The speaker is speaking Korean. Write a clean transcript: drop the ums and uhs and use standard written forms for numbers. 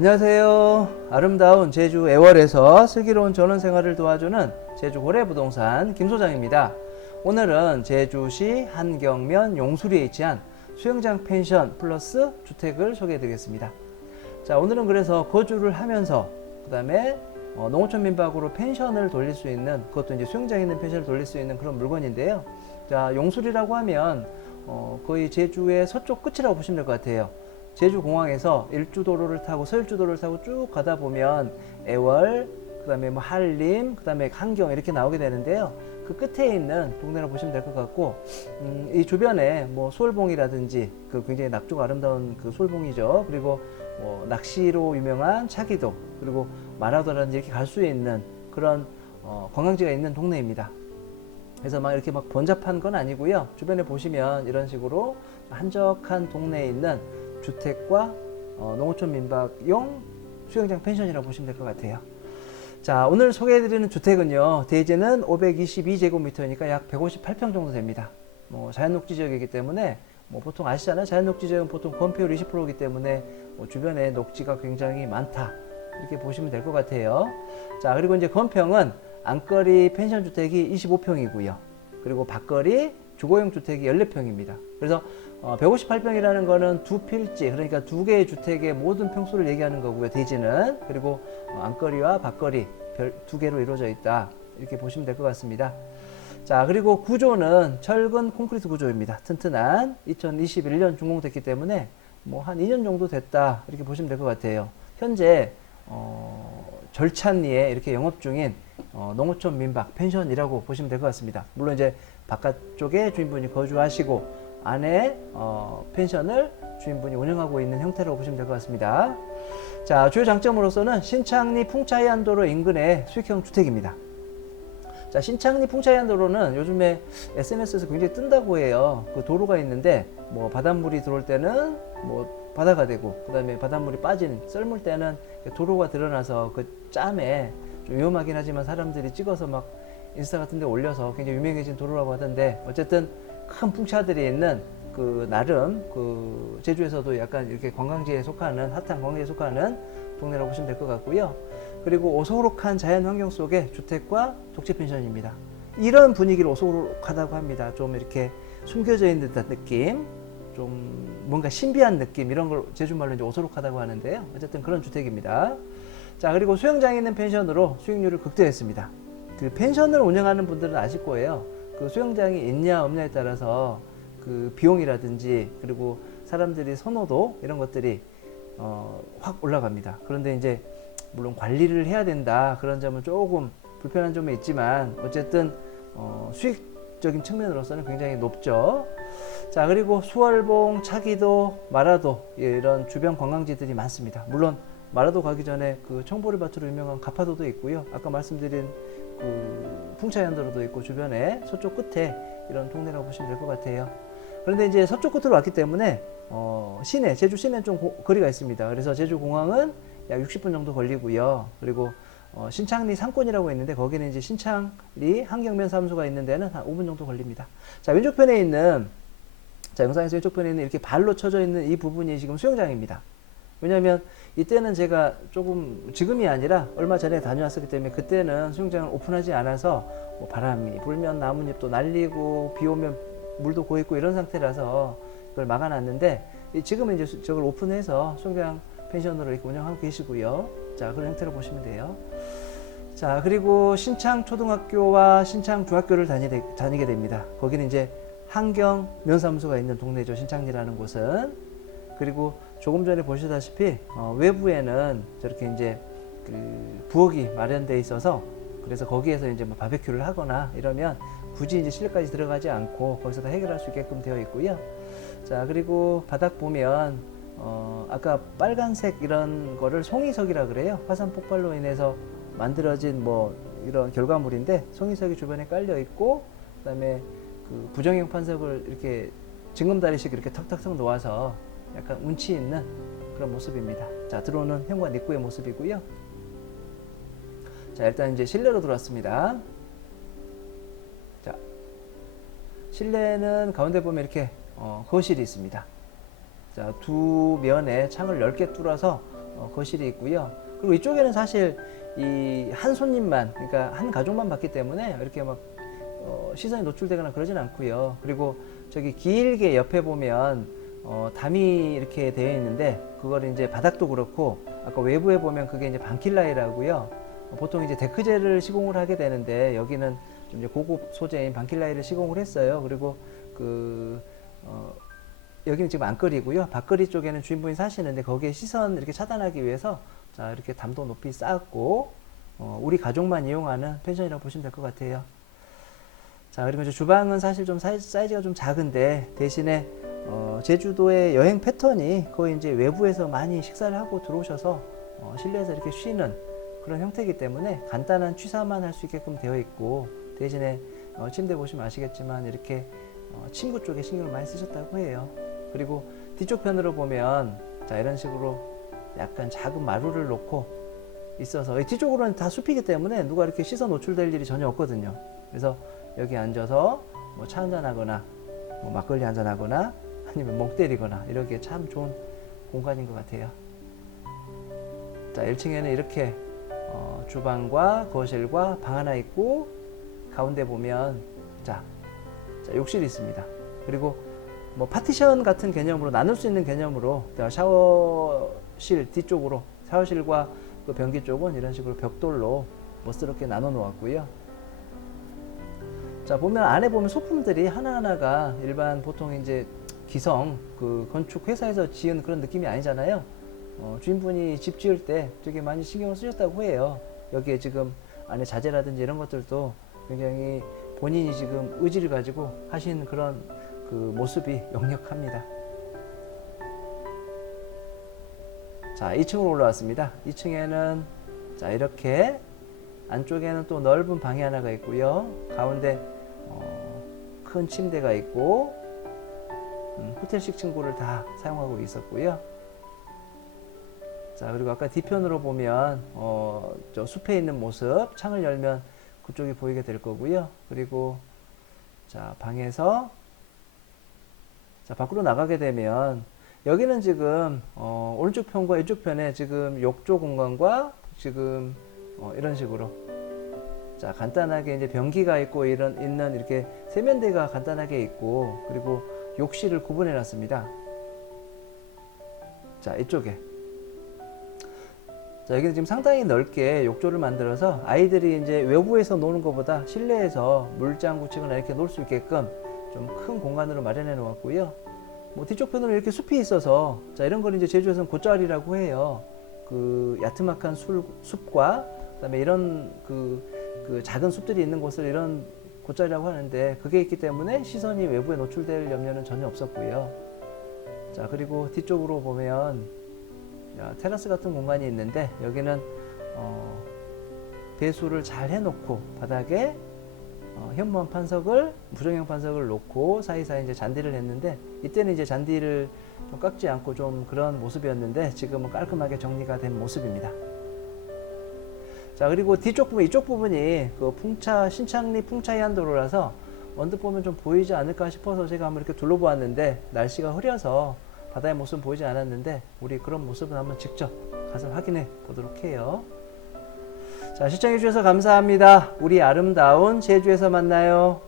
안녕하세요. 아름다운 제주 애월에서 슬기로운 전원생활을 도와주는 제주 고래부동산 김소장입니다. 오늘은 제주시 한경면 용수리에 위치한 수영장 펜션 플러스 주택을 소개해 드리겠습니다. 자, 오늘은 그래서 거주를 하면서 그 다음에 농어촌 민박으로 펜션을 돌릴 수 있는, 그것도 이제 수영장 있는 펜션을 돌릴 수 있는 그런 물건인데요. 자, 용수리라고 하면 거의 제주의 서쪽 끝이라고 보시면 될 것 같아요. 제주공항에서 일주도로를 타고 서일주도로를 타고 쭉 가다 보면 애월, 그 다음에 뭐 한림, 그 다음에 한경 이렇게 나오게 되는데요. 그 끝에 있는 동네라고 보시면 될 것 같고, 이 주변에 뭐 수월봉이라든지 그 굉장히 낙조가 아름다운 그 수월봉이죠. 그리고 낚시로 유명한 차기도, 그리고 마라도라든지 이렇게 갈 수 있는 그런 관광지가 있는 동네입니다. 그래서 막 이렇게 막 번잡한 건 아니고요. 주변에 보시면 이런 식으로 한적한 동네에 있는 주택과 농어촌 민박용 수영장 펜션이라고 보시면 될 것 같아요. 자, 오늘 소개해드리는 주택은요, 대지는 522제곱미터니까 약 158평 정도 됩니다. 자연녹지 지역이기 때문에 보통 아시잖아요. 자연녹지 지역은 보통 건폐율 20%이기 때문에 주변에 녹지가 굉장히 많다, 이렇게 보시면 될 것 같아요. 자, 그리고 이제 건평은 안거리 펜션 주택이 25평이고요. 그리고 밖거리 주거용 주택이 14평입니다. 그래서 158평이라는 거는 두 필지, 그러니까 두 개의 주택의 모든 평수를 얘기하는 거고요. 대지는. 그리고 안거리와 밖거리 두 개로 이루어져 있다, 이렇게 보시면 될 것 같습니다. 자, 그리고 구조는 철근 콘크리트 구조입니다. 튼튼한 2021년 준공됐기 때문에 한 2년 정도 됐다, 이렇게 보시면 될 것 같아요. 현재 절찬리에 이렇게 영업 중인 농어촌 민박 펜션이라고 보시면 될 것 같습니다. 물론 이제 바깥쪽에 주인분이 거주하시고 안에 펜션을 주인분이 운영하고 있는 형태라고 보시면 될 것 같습니다. 자, 주요 장점으로서는 신창리 풍차해안도로 인근의 수익형 주택입니다. 자, 신창리 풍차해안도로는 요즘에 SNS에서 굉장히 뜬다고 해요. 그 도로가 있는데 바닷물이 들어올 때는 바다가 되고, 그 다음에 바닷물이 빠진 썰물 때는 도로가 드러나서 그 짬에 좀 위험하긴 하지만 사람들이 찍어서 막 인스타 같은 데 올려서 굉장히 유명해진 도로라고 하던데, 어쨌든 큰 풍차들이 있는 그 나름 그 제주에서도 약간 이렇게 관광지에 속하는, 핫한 관광지에 속하는 동네라고 보시면 될 것 같고요. 그리고 오소록한 자연 환경 속의 주택과 독채 펜션입니다. 이런 분위기를 오소록하다고 합니다. 좀 이렇게 숨겨져 있는 듯한 느낌, 좀 뭔가 신비한 느낌, 이런 걸 제주말로 이제 오소록하다고 하는데요. 어쨌든 그런 주택입니다. 자, 그리고 수영장에 있는 펜션으로 수익률을 극대화했습니다. 그 펜션을 운영하는 분들은 아실 거예요. 그 수영장이 있냐 없냐에 따라서 그 비용이라든지 그리고 사람들이 선호도, 이런 것들이 확 올라갑니다. 그런데 이제 물론 관리를 해야 된다, 그런 점은 조금 불편한 점은 있지만 어쨌든 수익적인 측면으로서는 굉장히 높죠. 자, 그리고 수월봉, 차기도, 마라도, 이런 주변 관광지들이 많습니다. 물론 마라도 가기 전에 그 청보리밭으로 유명한 가파도도 있고요. 아까 말씀드린 그 풍차해안도로도 있고, 주변에 서쪽 끝에 이런 동네라고 보시면 될 것 같아요. 그런데 이제 서쪽 끝으로 왔기 때문에 시내, 제주 시내는 좀 거리가 있습니다. 그래서 제주공항은 약 60분 정도 걸리고요. 그리고 신창리 상권이라고 있는데 거기는 이제 신창리 한경면 사무소가 있는 데는 한 5분 정도 걸립니다. 자, 왼쪽편에 있는, 자, 영상에서 왼쪽편에 있는 이렇게 발로 쳐져 있는 이 부분이 지금 수영장입니다. 왜냐하면 이때는 제가 조금, 지금이 아니라 얼마 전에 다녀왔었기 때문에 그때는 수영장을 오픈하지 않아서 바람이 불면 나뭇잎도 날리고 비 오면 물도 고있고 이런 상태라서 그걸 막아놨는데, 지금은 이제 저걸 오픈해서 수영장 펜션으로 이렇게 운영하고 계시고요. 자, 그런 형태로 보시면 돼요. 자, 그리고 신창 초등학교와 신창 중학교를 다니게 됩니다. 거기는 이제 한경 면사무소가 있는 동네죠, 신창리라는 곳은. 그리고 조금 전에 보시다시피 외부에는 저렇게 이제 그 부엌이 마련되어 있어서, 그래서 거기에서 이제 바베큐를 하거나 이러면 굳이 이제 실내까지 들어가지 않고 거기서 다 해결할 수 있게끔 되어 있고요. 자, 그리고 바닥 보면 아까 빨간색 이런 거를 송이석이라 그래요. 화산 폭발로 인해서 만들어진 이런 결과물인데, 송이석이 주변에 깔려 있고, 그다음에 그 부정형 판석을 이렇게 징검다리식 이렇게 턱턱턱 놓아서 약간 운치 있는 그런 모습입니다. 자, 들어오는 현관 입구의 모습이고요. 자, 일단 이제 실내로 들어왔습니다. 자, 실내는 가운데 보면 이렇게 거실이 있습니다. 자, 두 면에 창을 넓게 뚫어서 거실이 있고요. 그리고 이쪽에는 사실 이 한 손님만, 그러니까 한 가족만 봤기 때문에 이렇게 막 시선이 노출되거나 그러진 않고요. 그리고 저기 길게 옆에 보면 담이 이렇게 되어 있는데 그걸 이제 바닥도 그렇고 아까 외부에 보면 그게 이제 반킬라이라고요. 보통 이제 데크재를 시공을 하게 되는데 여기는 좀 이제 고급 소재인 반킬라이를 시공을 했어요. 그리고 여기는 지금 안거리고요. 밖거리 쪽에는 주인분이 사시는데 거기에 시선 이렇게 차단하기 위해서 자 이렇게 담도 높이 쌓았고 우리 가족만 이용하는 펜션이라고 보시면 될 것 같아요. 자 그리고 이제 주방은 사실 좀 사이즈가 좀 작은데 대신에 제주도의 여행 패턴이 거의 이제 외부에서 많이 식사를 하고 들어오셔서 실내에서 이렇게 쉬는 그런 형태이기 때문에 간단한 취사만 할 수 있게끔 되어 있고 대신에 침대 보시면 아시겠지만 이렇게 침구 쪽에 신경을 많이 쓰셨다고 해요. 그리고 뒤쪽 편으로 보면 자 이런 식으로 약간 작은 마루를 놓고 있어서 뒤쪽으로는 다 숲이기 때문에 누가 이렇게 시선 노출될 일이 전혀 없거든요. 그래서 여기 앉아서 뭐 차 한잔하거나 뭐 막걸리 한잔하거나 아니면 멍 때리거나 이렇게 참 좋은 공간인 것 같아요. 자 1층에는 이렇게 주방과 거실과 방 하나 있고 가운데 보면 자 욕실이 있습니다. 그리고 뭐 파티션 같은 개념으로 나눌 수 있는 개념으로 샤워실 뒤쪽으로 샤워실과 그 변기 쪽은 이런 식으로 벽돌로 멋스럽게 나눠 놓았고요. 자 보면 안에 보면 소품들이 하나하나가 일반 보통 이제 기성 그 건축 회사에서 지은 그런 느낌이 아니잖아요. 주인분이 집 지을 때 되게 많이 신경을 쓰셨다고 해요. 여기에 지금 안에 자재라든지 이런 것들도 굉장히 본인이 지금 의지를 가지고 하신 그런 그 모습이 역력합니다. 자 2층으로 올라왔습니다. 2층에는 자 이렇게 안쪽에는 또 넓은 방이 하나가 있고요. 가운데 큰 침대가 있고 호텔식 침구를 다 사용하고 있었고요. 자 그리고 아까 뒤편으로 보면 저 숲에 있는 모습 창을 열면 그쪽이 보이게 될 거고요. 그리고 자 방에서 자 밖으로 나가게 되면 여기는 지금 오른쪽 편과 이쪽 편에 지금 욕조 공간과 지금 이런 식으로 자 간단하게 이제 변기가 있고 있는 이렇게 세면대가 간단하게 있고 그리고 욕실을 구분해 놨습니다. 자 이쪽에 자 여기는 지금 상당히 넓게 욕조를 만들어서 아이들이 이제 외부에서 노는 것보다 실내에서 물장구 치거나 이렇게 놀 수 있게끔 좀 큰 공간으로 마련해 놓았고요. 뭐 뒤쪽 편으로 이렇게 숲이 있어서 자 이런 걸 이제 제주에서는 곶자리라고 해요. 그 야트막한 숲과 그다음에 이런 그 작은 숲들이 있는 곳을 이런 곶자리라고 하는데 그게 있기 때문에 시선이 외부에 노출될 염려는 전혀 없었고요. 자 그리고 뒤쪽으로 보면 테라스 같은 공간이 있는데 여기는 배수를 잘 해놓고 바닥에 현무암 판석을 무정형 판석을 놓고 사이사이 이제 잔디를 했는데 이때는 이제 잔디를 좀 깎지 않고 좀 그런 모습이었는데 지금은 깔끔하게 정리가 된 모습입니다. 자 그리고 뒤쪽 부분 이쪽 부분이 그 신창리 풍차 해안도로라서 언뜻 보면 좀 보이지 않을까 싶어서 제가 한번 이렇게 둘러보았는데 날씨가 흐려서 바다의 모습은 보이지 않았는데 우리 그런 모습은 한번 직접 가서 확인해 보도록 해요. 자 시청해 주셔서 감사합니다. 우리 아름다운 제주에서 만나요.